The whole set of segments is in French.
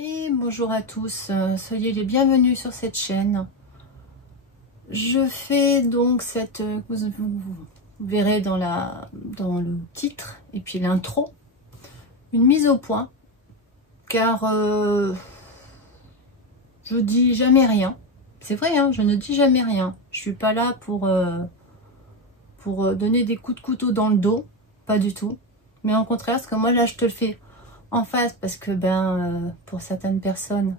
Et bonjour à tous, soyez les bienvenus sur cette chaîne. Je fais donc cette, vous verrez dans le titre et puis l'intro, une mise au point, car je dis jamais rien. C'est vrai, hein, je ne dis jamais rien. Je suis pas là pour donner des coups de couteau dans le dos, pas du tout. Mais au contraire, parce que moi là je te le fais en face, parce que pour certaines personnes,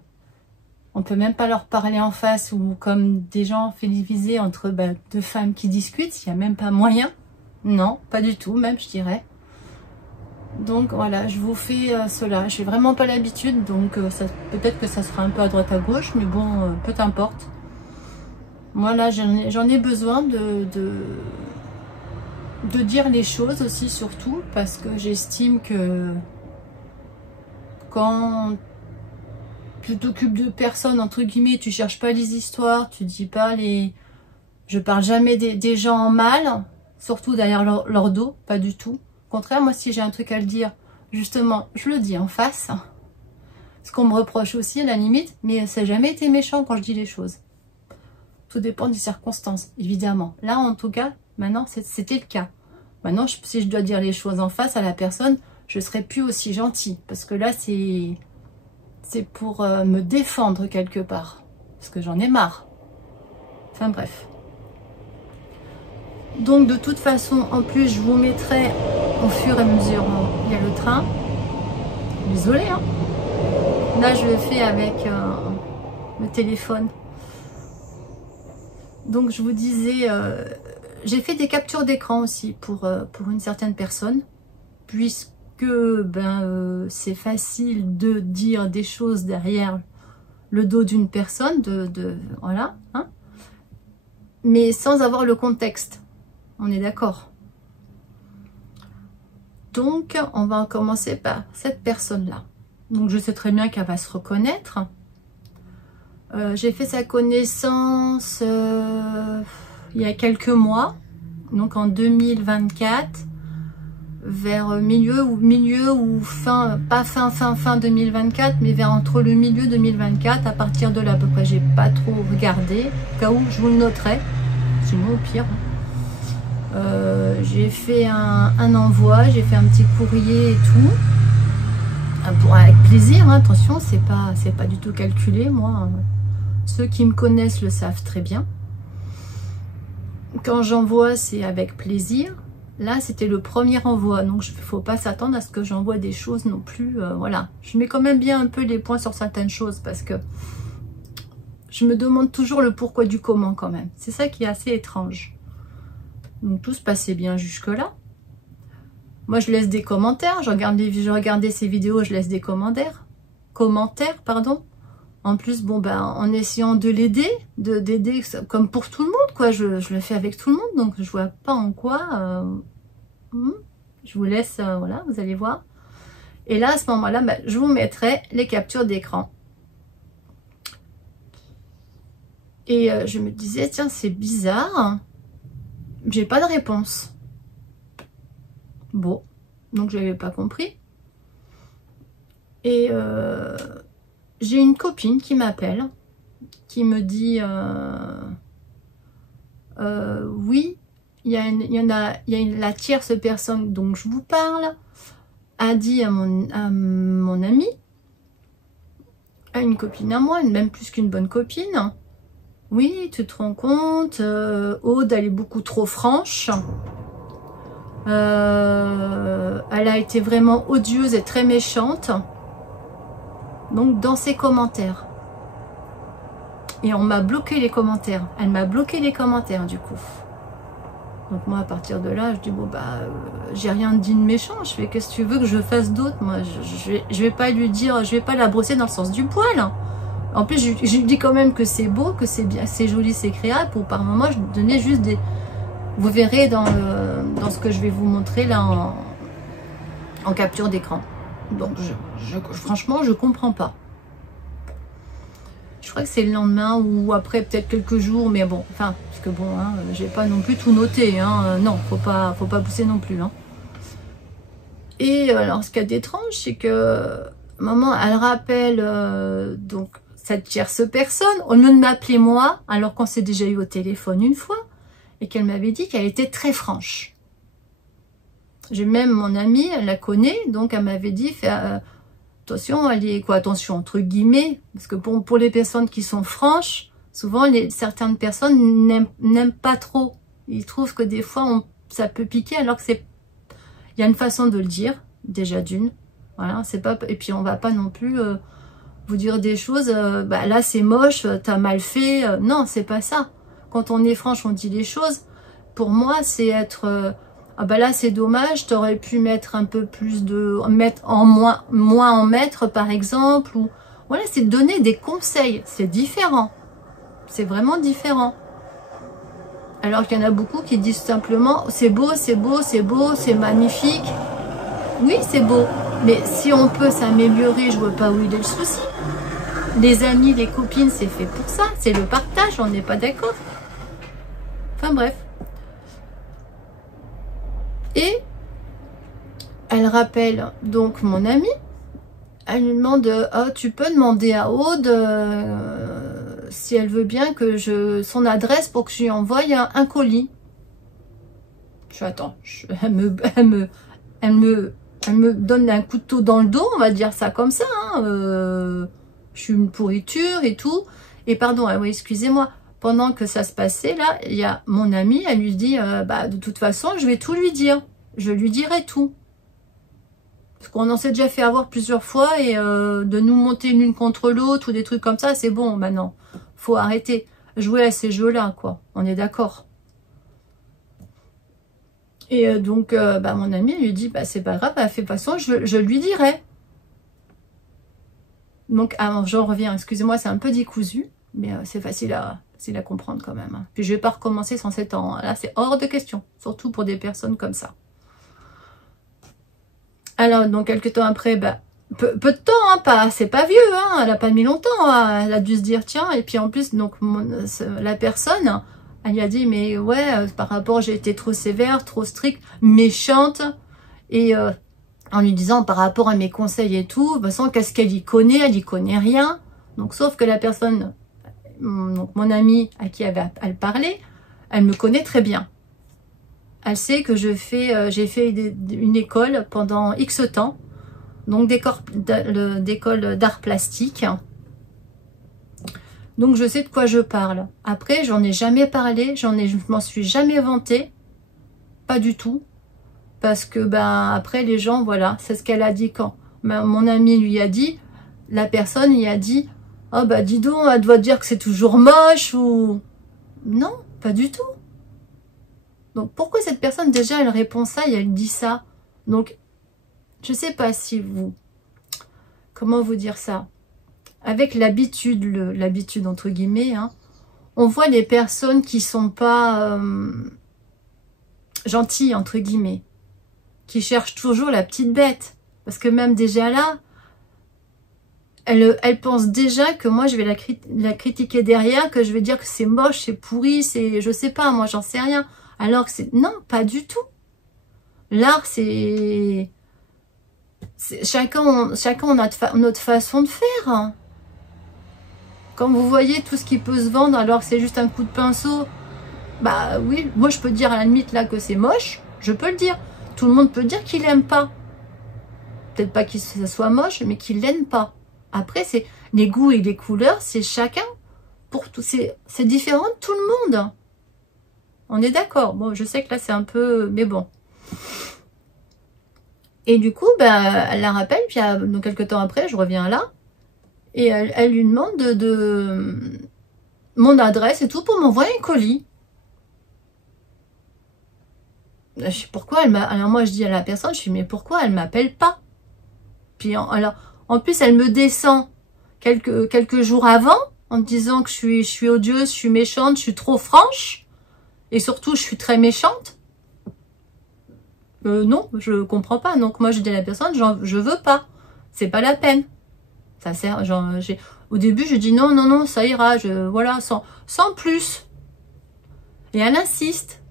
on peut même pas leur parler en face, ou comme des gens félivisés entre deux femmes qui discutent, il n'y a même pas moyen. Non, pas du tout, même je dirais. Donc voilà, je vous fais cela. Je n'ai vraiment pas l'habitude, donc peut-être que ça sera un peu à droite à gauche, mais bon, peu importe. Moi là, j'en ai besoin de dire les choses aussi, surtout, parce que j'estime que quand tu t'occupes de personnes, entre guillemets, tu cherches pas les histoires, tu dis pas les... Je parle jamais des gens en mal, surtout derrière leur dos, pas du tout. Au contraire, moi, si j'ai un truc à le dire, justement, je le dis en face. Ce qu'on me reproche aussi, à la limite, mais ça n'a jamais été méchant quand je dis les choses. Tout dépend des circonstances, évidemment. Là, en tout cas, maintenant, c'était le cas. Maintenant, si je dois dire les choses en face à la personne, je serai plus aussi gentille. Parce que là, c'est pour me défendre quelque part. Parce que j'en ai marre. Enfin bref. Donc de toute façon, en plus, je vous mettrai au fur et à mesure, il y a le train. Désolée, hein. Là, je le fais avec le téléphone. Donc je vous disais, j'ai fait des captures d'écran aussi pour une certaine personne. Puisque c'est facile de dire des choses derrière le dos d'une personne, voilà, hein, mais sans avoir le contexte. On est d'accord. Donc, on va commencer par cette personne-là. Donc, je sais très bien qu'elle va se reconnaître. J'ai fait sa connaissance il y a quelques mois, donc en 2024. Vers milieu ou fin, pas fin 2024, mais vers entre le milieu 2024, à partir de là à peu près. J'ai pas trop regardé, au cas où je vous le noterai, sinon au pire. J'ai fait un envoi, j'ai fait un petit courrier et tout, avec plaisir, hein, attention, c'est pas du tout calculé, moi. Ceux qui me connaissent le savent très bien. Quand j'envoie, c'est avec plaisir. Là, c'était le premier envoi, donc il ne faut pas s'attendre à ce que j'envoie des choses non plus. Voilà, je mets quand même bien un peu les points sur certaines choses parce que je me demande toujours le pourquoi du comment quand même. C'est ça qui est assez étrange. Donc tout se passait bien jusque-là. Moi, je laisse des commentaires. Je regardais ces vidéos, je laisse des commentaires. Pardon. En plus, bon, en essayant de l'aider, d'aider comme pour tout le monde, quoi. Je le fais avec tout le monde, donc je vois pas en quoi. Je vous laisse, voilà, vous allez voir. Et là, à ce moment-là, je vous mettrai les captures d'écran. Et je me disais, tiens, c'est bizarre. J'ai pas de réponse. Bon, donc je n'avais pas compris. Et j'ai une copine qui m'appelle, qui me dit oui, il y a la tierce personne dont je vous parle a dit à mon amie, à une copine à moi, même plus qu'une bonne copine, oui, tu te rends compte, Aude, elle est beaucoup trop franche, elle a été vraiment odieuse et très méchante. Donc dans ses commentaires. Et on m'a bloqué les commentaires. Elle m'a bloqué les commentaires du coup. Donc moi à partir de là, je dis bon j'ai rien dit de méchant. Je fais qu'est-ce que tu veux que je fasse d'autre? Moi je vais pas lui dire, je vais pas la brosser dans le sens du poil. En plus je lui dis quand même que c'est beau, que c'est bien, c'est joli, c'est créable. Pour par moment je donnais juste des... Vous verrez dans ce que je vais vous montrer là en capture d'écran. Donc franchement je comprends pas. Je crois que c'est le lendemain ou après peut-être quelques jours, mais bon, enfin, parce que bon, hein, j'ai pas non plus tout noté, hein, non, faut pas pousser non plus. Hein. Et alors ce qu'il y a d'étrange, c'est que maman, elle rappelle donc cette tierce personne, au lieu de m'appeler moi, alors qu'on s'est déjà eu au téléphone une fois, et qu'elle m'avait dit qu'elle était très franche. J'ai même mon amie, elle la connaît, donc elle m'avait dit, attention, elle est quoi, attention entre guillemets, parce que pour les personnes qui sont franches, souvent certaines personnes n'aiment pas trop. Ils trouvent que des fois ça peut piquer, alors que il y a une façon de le dire, déjà d'une. Voilà, c'est pas, et puis on va pas non plus vous dire des choses, bah là c'est moche, t'as mal fait. Non, c'est pas ça. Quand on est franche, on dit les choses. Pour moi, c'est être ah bah là c'est dommage, t'aurais pu mettre un peu plus mettre en moins en mettre par exemple, ou voilà, c'est donner des conseils, c'est différent. C'est vraiment différent. Alors qu'il y en a beaucoup qui disent simplement c'est beau, c'est beau, c'est beau, c'est magnifique. Oui, c'est beau, mais si on peut s'améliorer, je vois pas où il est le souci. Les amis, les copines, c'est fait pour ça, c'est le partage, on n'est pas d'accord. Enfin bref. Et elle rappelle donc mon amie, elle lui demande oh, tu peux demander à Aude si elle veut bien que son adresse pour que je lui envoie un colis. Je attends, elle me donne un couteau dans le dos, on va dire ça comme ça. Hein, je suis une pourriture et tout. Et pardon, oui, excusez-moi. Pendant que ça se passait, là, il y a mon amie, elle lui dit, bah, de toute façon, je vais tout lui dire. Je lui dirai tout. Parce qu'on en s'est déjà fait avoir plusieurs fois et de nous monter l'une contre l'autre ou des trucs comme ça, c'est bon maintenant. Faut arrêter. Jouer à ces jeux-là, quoi. On est d'accord. Et donc, bah, mon amie lui dit, bah, c'est pas grave, bah, fait façon, je lui dirai. Donc, alors, j'en reviens, excusez-moi, c'est un peu décousu, mais c'est facile à comprendre quand même. Hein. Puis, je vais pas recommencer sans 7 ans. Là, c'est hors de question, surtout pour des personnes comme ça. Alors, donc, quelques temps après, bah, peu de temps, hein, c'est pas vieux, hein, elle a pas mis longtemps, hein, elle a dû se dire, tiens, et puis en plus, donc, la personne, elle lui a dit, mais ouais, par rapport, j'ai été trop sévère, trop stricte, méchante, et en lui disant, par rapport à mes conseils et tout, de toute façon, qu'est-ce qu'elle y connaît? Elle y connaît rien. Donc, sauf que la personne, donc mon amie à qui elle parlait, elle me connaît très bien. Elle sait que j'ai fait une école pendant X temps, donc d'école d'art plastique. Donc je sais de quoi je parle. Après, j'en ai jamais parlé, je m'en suis jamais vantée, pas du tout, parce que ben après les gens, voilà, c'est ce qu'elle a dit quand mon ami lui a dit, la personne lui a dit, oh bah dis donc, elle doit dire que c'est toujours moche ou non, pas du tout. Donc pourquoi cette personne déjà elle répond ça et elle dit ça? Donc je sais pas si comment vous dire ça, avec l'habitude, l'habitude entre guillemets, hein, on voit les personnes qui sont pas gentilles entre guillemets, qui cherchent toujours la petite bête, parce que même déjà là, elle pense déjà que moi je vais la critiquer derrière, que je vais dire que c'est moche, c'est pourri, c'est je sais pas, moi j'en sais rien. Alors que c'est... Non, pas du tout. L'art, c'est... Chacun on a notre façon de faire. Hein. Quand vous voyez tout ce qui peut se vendre alors que c'est juste un coup de pinceau, bah oui, moi je peux dire à la limite là que c'est moche, je peux le dire. Tout le monde peut dire qu'il n'aime pas. Peut-être pas que ça soit moche, mais qu'il l'aime pas. Après, c'est les goûts et les couleurs, c'est chacun. Pour tout, c'est différent de tout le monde. On est d'accord. Bon, je sais que là, c'est un peu... Mais bon. Et du coup, bah, elle la rappelle. Puis, donc, quelques temps après, je reviens là. Et elle lui demande de mon adresse et tout pour m'envoyer un colis. Je sais pourquoi elle m'a... Alors, moi, je dis à la personne, je dis, mais pourquoi elle m'appelle pas? Puis, alors, en plus, elle me descend quelques jours avant en me disant que je suis odieuse, je suis méchante, je suis trop franche. Et surtout, je suis très méchante. Non, je comprends pas. Donc moi, je dis à la personne, je veux pas. C'est pas la peine. Ça sert. Au début, je dis non, ça ira. Voilà, sans plus. Et elle insiste.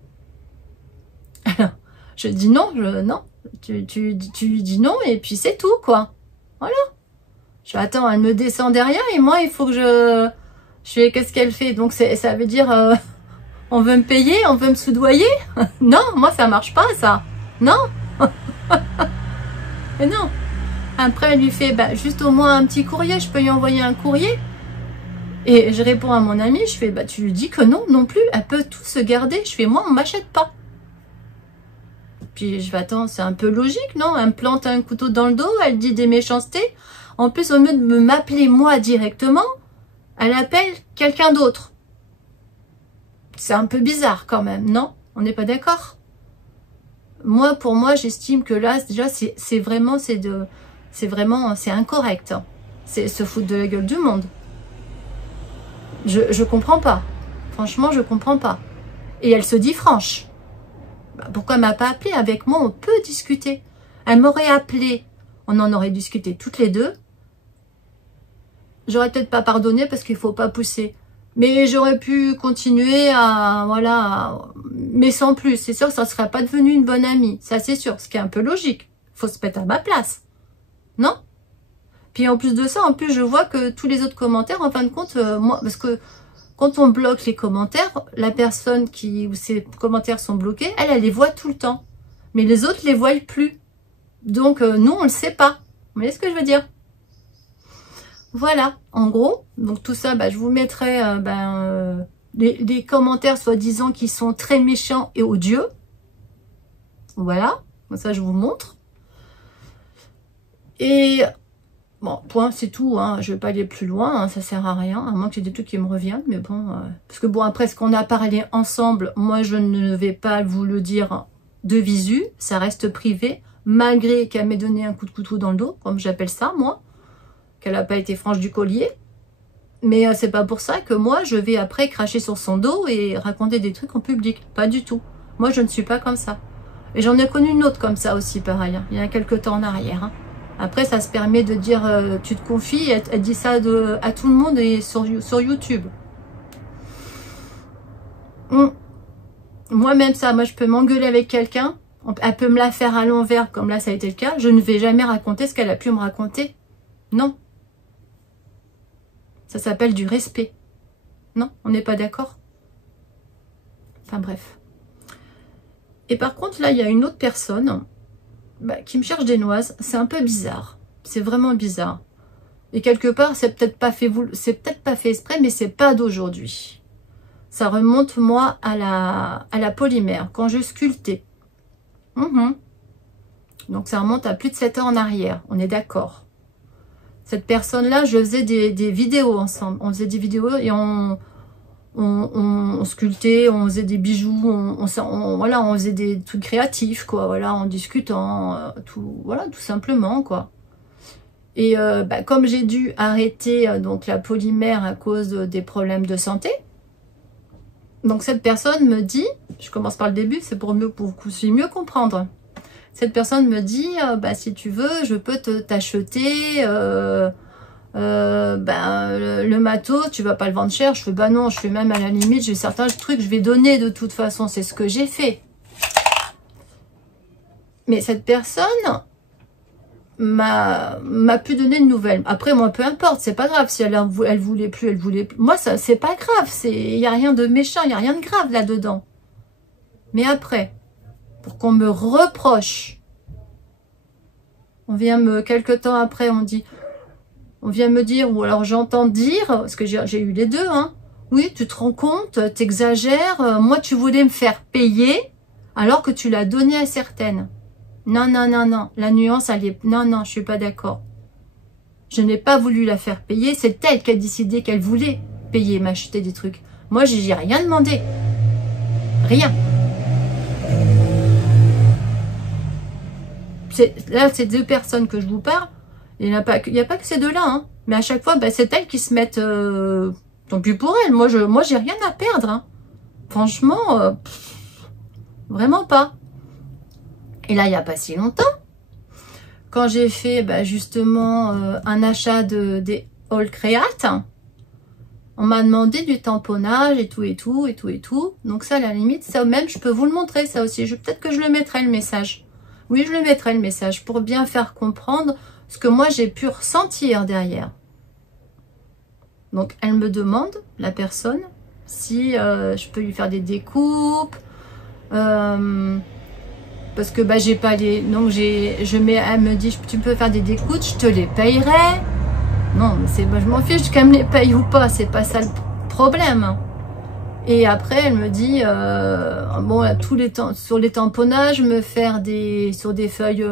Alors, je dis non, non. Tu lui dis non et puis c'est tout, quoi. Voilà. Je fais, attends, elle me descend derrière et moi, il faut que je fais, qu'est-ce qu'elle fait? Donc, ça veut dire, on veut me payer, on veut me soudoyer? Non, moi, ça marche pas, ça. Non. Mais non. Après, elle lui fait, bah, juste au moins un petit courrier, je peux lui envoyer un courrier. Et je réponds à mon amie, je fais, bah, tu lui dis que non, non plus, elle peut tout se garder. Je fais, moi, on m'achète pas. Puis je fais, attends, c'est un peu logique, non? Elle me plante un couteau dans le dos, elle dit des méchancetés. En plus, au lieu de m'appeler moi directement, elle appelle quelqu'un d'autre. C'est un peu bizarre quand même, non? On n'est pas d'accord? Moi, pour moi, j'estime que là, déjà, c'est incorrect. C'est se foutre de la gueule du monde. Je comprends pas. Franchement, je comprends pas. Et elle se dit franche. Bah, pourquoi elle m'a pas appelé? Avec moi, on peut discuter. Elle m'aurait appelé. On en aurait discuté toutes les deux. J'aurais peut-être pas pardonné parce qu'il faut pas pousser. Mais j'aurais pu continuer à... Voilà. Mais sans plus. C'est sûr que ça ne serait pas devenu une bonne amie. Ça, c'est sûr. Ce qui est un peu logique. Faut se mettre à ma place. Non? Puis en plus de ça, en plus, je vois que tous les autres commentaires, en fin de compte, moi, parce que quand on bloque les commentaires, la personne où ses commentaires sont bloqués, elle les voit tout le temps. Mais les autres les voient plus. Donc, nous, on le sait pas. Vous voyez ce que je veux dire? Voilà, en gros. Donc, tout ça, bah, je vous mettrai les commentaires soi-disant qui sont très méchants et odieux. Voilà, ça, je vous montre. Et... bon, point, c'est tout, hein. Je vais pas aller plus loin, hein. Ça sert à rien, à moins que j'ai des trucs qui me reviennent, mais bon, parce que bon, après ce qu'on a parlé ensemble, moi je ne vais pas vous le dire de visu, ça reste privé, malgré qu'elle m'ait donné un coup de couteau dans le dos, comme j'appelle ça, moi, qu'elle n'a pas été franche du collier, mais c'est pas pour ça que moi je vais après cracher sur son dos et raconter des trucs en public, pas du tout. Moi je ne suis pas comme ça. Et j'en ai connu une autre comme ça aussi, pareil, hein, il y a quelques temps en arrière, hein. Après, ça se permet de dire, tu te confies, elle dit ça à tout le monde et sur YouTube. Moi-même ça, moi je peux m'engueuler avec quelqu'un, elle peut me la faire à l'envers, comme là ça a été le cas, je ne vais jamais raconter ce qu'elle a pu me raconter. Non. Ça s'appelle du respect. Non, on n'est pas d'accord. Enfin bref. Et par contre, là, il y a une autre personne... qui me cherche des noises, c'est un peu bizarre. C'est vraiment bizarre. Et quelque part, c'est peut-être pas fait exprès, mais c'est pas d'aujourd'hui. Ça remonte, moi, à la polymère, quand je sculptais. Donc, ça remonte à plus de 7 ans en arrière. On est d'accord. Cette personne-là, je faisais des vidéos ensemble. On faisait des vidéos et on sculptait, on faisait des bijoux, voilà, on faisait des trucs créatifs, quoi, voilà, en discutant, tout simplement, quoi. Et comme j'ai dû arrêter donc la polymère à cause des problèmes de santé, donc cette personne me dit, je commence par le début, c'est pour que vous puissiez mieux comprendre. Cette personne me dit, si tu veux, je peux t'acheter... le matos, tu vas pas le vendre cher. Je fais bah non, je fais même à la limite, j'ai certains trucs, je vais donner de toute façon, c'est ce que j'ai fait. Mais cette personne m'a pu donner de nouvelles. Après moi, peu importe, c'est pas grave si elle voulait plus, elle voulait plus. Moi ça c'est pas grave, il y a rien de méchant, il y a rien de grave là-dedans. Mais après, pour qu'on me reproche, quelque temps après, on vient me dire, ou alors j'entends dire, parce que j'ai eu les deux, hein. Oui, tu te rends compte, t'exagères, moi tu voulais me faire payer, alors que tu l'as donné à certaines. Non, non, non, non, la nuance, elle est... Non, non, je suis pas d'accord. Je n'ai pas voulu la faire payer, c'est elle qui a décidé qu'elle voulait payer, m'acheter des trucs. Moi, j'ai rien demandé. Rien. Là, c'est deux personnes que je vous parle. Il n'y a pas que ces deux-là, hein. Mais à chaque fois, c'est elles qui se mettent... Tant pis pour elles. Moi, j'ai rien à perdre. Hein. Franchement, vraiment pas. Et là, il n'y a pas si longtemps, quand j'ai fait justement un achat des All Create, on m'a demandé du tamponnage et tout, et tout, et tout, et tout. Donc ça, à la limite, ça même, je peux vous le montrer, ça aussi. Peut-être que je le mettrai, le message. Oui, je le mettrai le message pour bien faire comprendre ce que moi j'ai pu ressentir derrière. Donc elle me demande, la personne, si je peux lui faire des découpes, parce que bah j'ai pas les, donc elle me dit tu peux faire des découpes, je te les payerai. Non, mais c'est, bah, je m'en fiche qu'elle me les paye ou pas, c'est pas ça le problème. Et après, elle me dit, bon, tous les temps, sur les tamponnages, me faire sur des feuilles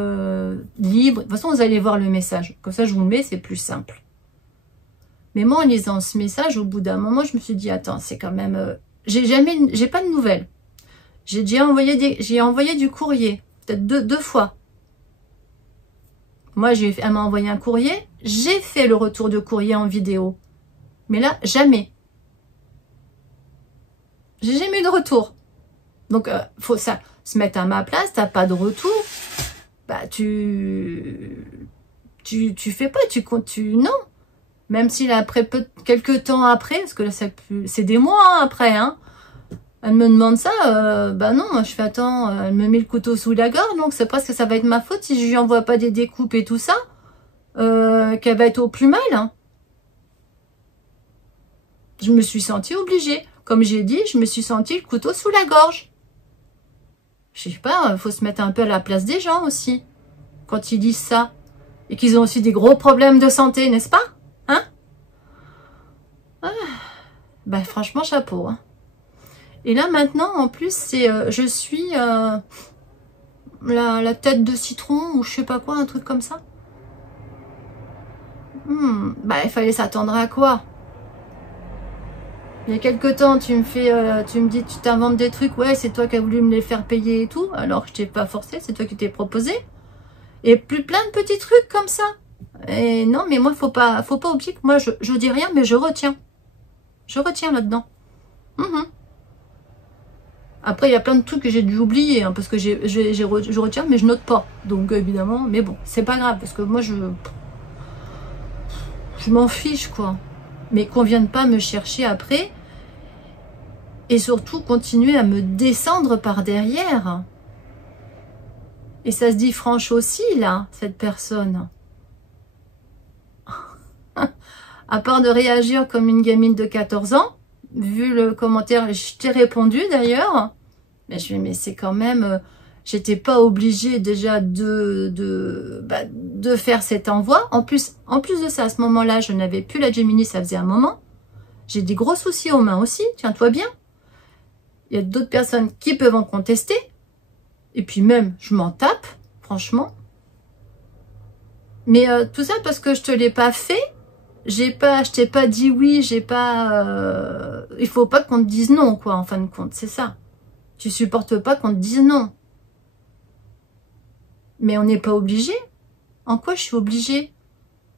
libres. De toute façon, vous allez voir le message. Comme ça, je vous le mets, c'est plus simple. Mais moi, en lisant ce message, au bout d'un moment, je me suis dit, attends, c'est quand même, j'ai pas de nouvelles. J'ai envoyé du courrier, peut-être deux fois. Moi, elle m'a envoyé un courrier, j'ai fait le retour de courrier en vidéo. Mais là, jamais. J'ai jamais eu de retour. Donc, faut ça se mettre à ma place, t'as pas de retour. Bah, tu fais pas, non. Même si là, après quelques temps après, parce que là, c'est des mois hein, après, hein. Elle me demande ça, bah non, moi je fais attends, elle me met le couteau sous la gorge, donc c'est presque ça va être ma faute si je lui envoie pas des découpes et tout ça, qu'elle va être au plus mal. Hein. Je me suis sentie obligée. Comme j'ai dit, je me suis sentie le couteau sous la gorge. Je sais pas, il faut se mettre un peu à la place des gens aussi. Quand ils disent ça. Et qu'ils ont aussi des gros problèmes de santé, n'est-ce pas? Hein? Ah, bah franchement, chapeau. Hein. Et là maintenant, en plus, c'est je suis la tête de citron ou je sais pas quoi, un truc comme ça. Bah il fallait s'attendre à quoi? Il y a quelques temps, tu me dis, tu t'inventes des trucs, ouais, c'est toi qui as voulu me les faire payer et tout, alors que je t'ai pas forcé, c'est toi qui t'es proposé. Et plus plein de petits trucs comme ça. Et non, mais moi, faut pas oublier que moi, je dis rien, mais je retiens. Je retiens là-dedans. Après, il y a plein de trucs que j'ai dû oublier, hein, parce que je retiens, mais je note pas. Donc, évidemment, mais bon, c'est pas grave, parce que moi, je m'en fiche, quoi. Mais qu'on vienne pas me chercher après. Et surtout, continuer à me descendre par derrière. Et ça se dit franche aussi, là, cette personne. À part de réagir comme une gamine de 14 ans, vu le commentaire, je t'ai répondu d'ailleurs. Mais je vais, mais c'est quand même... j'étais pas obligée déjà de faire cet envoi. En plus de ça, à ce moment-là, je n'avais plus la Gemini, ça faisait un moment. J'ai des gros soucis aux mains aussi, tiens-toi bien. Il y a d'autres personnes qui peuvent en contester. Et puis même, je m'en tape, franchement. Mais tout ça parce que je te l'ai pas fait. Je t'ai pas dit oui, il faut pas qu'on te dise non, quoi, en fin de compte, c'est ça. Tu supportes pas qu'on te dise non. Mais on n'est pas obligé. En quoi je suis obligée?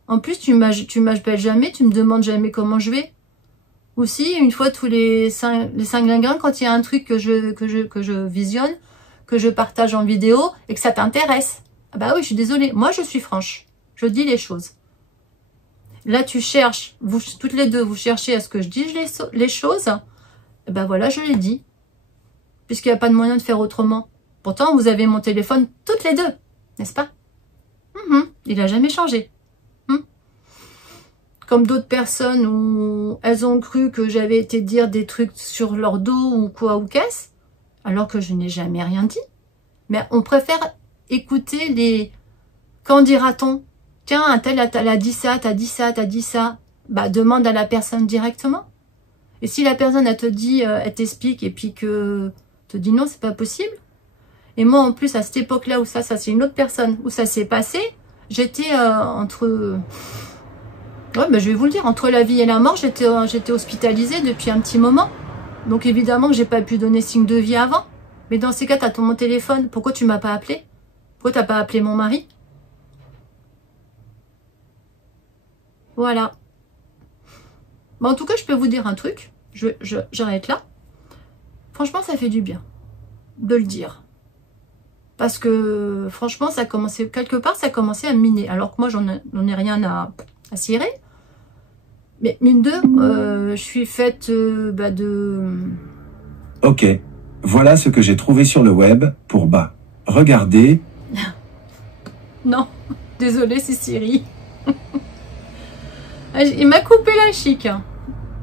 En plus, tu m'appelles jamais, tu me demandes jamais comment je vais. Aussi, une fois tous les 5 linguins, quand il y a un truc que je visionne, que je partage en vidéo et que ça t'intéresse. Ah bah oui, je suis désolée. Moi, je suis franche. Je dis les choses. Là, tu cherches, toutes les deux, vous cherchez à ce que je dise les choses. Et ben voilà, je l'ai dit. Puisqu'il n'y a pas de moyen de faire autrement. Pourtant, vous avez mon téléphone toutes les deux. N'est-ce pas? Il n'a jamais changé. Comme d'autres personnes où elles ont cru que j'avais été dire des trucs sur leur dos ou quoi ou qu'est-ce, alors que je n'ai jamais rien dit. Mais on préfère écouter les... Quand dira-t-on? Tiens, un tel a dit ça, t'as dit ça, t'as dit ça. Bah, demande à la personne directement. Et si la personne, elle te dit, elle t'explique et puis que te dit non, c'est pas possible. Et moi, en plus, à cette époque-là où ça c'est une autre personne, où ça s'est passé, j'étais entre... Ouais, bah, je vais vous le dire, entre la vie et la mort, j'étais hospitalisée depuis un petit moment. Donc évidemment que j'ai pas pu donner signe de vie avant. Mais dans ces cas, t'as mon téléphone. Pourquoi tu m'as pas appelé? Pourquoi t'as pas appelé mon mari? Voilà. Bon, en tout cas, je peux vous dire un truc. J'arrête là. Franchement, ça fait du bien de le dire. Parce que, franchement, ça a commencé, quelque part, ça a commencé à me miner. Alors que moi, j'en ai rien à cirer. Mais mine de, je suis faite de... Ok, voilà ce que j'ai trouvé sur le web pour bas. Regardez, Non, désolée, c'est Siri. Il m'a coupé la chic.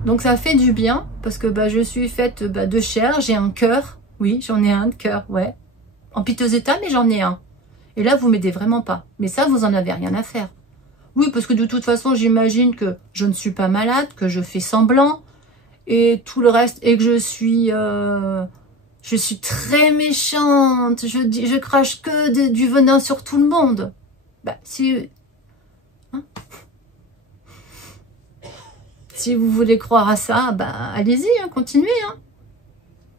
Donc ça fait du bien, parce que je suis faite de chair, j'ai un cœur. Oui, j'en ai un de cœur, ouais. En piteux état, mais j'en ai un. Et là, vous m'aidez vraiment pas. Mais ça, vous en avez rien à faire. Oui, parce que de toute façon, j'imagine que je ne suis pas malade, que je fais semblant, et tout le reste, et que je suis très méchante, je crache que du venin sur tout le monde. Si... Hein, si vous voulez croire à ça, allez-y, hein, continuez. Hein.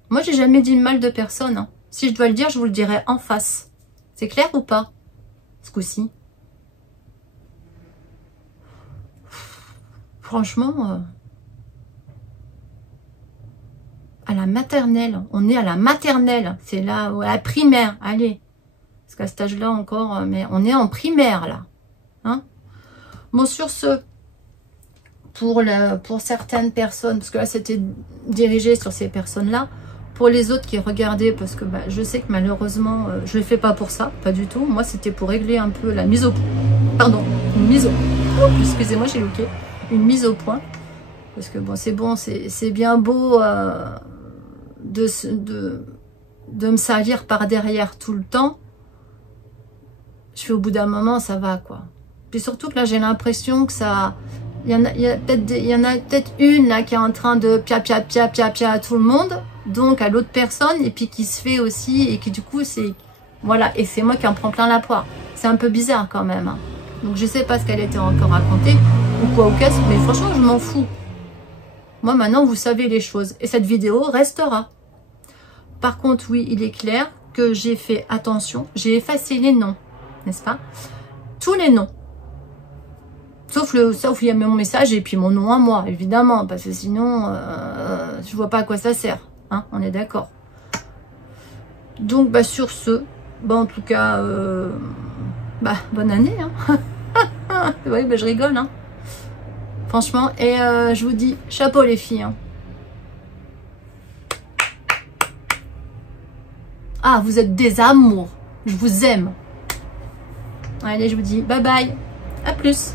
Moi, j'ai jamais dit mal de personne. Hein. Si je dois le dire, je vous le dirai en face. C'est clair ou pas, ce coup-ci? Franchement, à la maternelle, on est à la maternelle, c'est là, à la primaire, allez. Parce qu'à cet âge-là encore, mais on est en primaire, là. Hein? Bon, sur ce, pour certaines personnes, parce que là, c'était dirigé sur ces personnes-là, pour les autres qui regardaient, parce que je sais que malheureusement, je ne le fais pas pour ça, pas du tout. Moi, c'était pour régler un peu la mise au point. Pardon, une mise au point. Oh, excusez-moi, j'ai loqué. Une mise au point. Parce que bon, c'est bien beau de me salir par derrière tout le temps. Je fais au bout d'un moment, ça va, quoi. Puis surtout que là, j'ai l'impression que ça... Il y en a peut-être une là qui est en train de pia à tout le monde, donc à l'autre personne, et puis qui se fait aussi, et qui du coup c'est... Voilà, et c'est moi qui en prends plein la poire. C'est un peu bizarre quand même. Hein. Donc je sais pas ce qu'elle était encore racontée, ou quoi, ou qu'est-ce, mais franchement je m'en fous. Moi maintenant vous savez les choses, et cette vidéo restera. Par contre oui, il est clair que j'ai fait attention, j'ai effacé les noms, n'est-ce pas? Tous les noms. Sauf il y a mon message et puis mon nom à moi, évidemment, parce que sinon, je vois pas à quoi ça sert. Hein, on est d'accord. Donc, sur ce, en tout cas, bonne année. Hein. Oui, je rigole. Hein. Franchement, et je vous dis, chapeau les filles. Hein. Ah, vous êtes des amours. Je vous aime. Allez, je vous dis bye bye. À plus.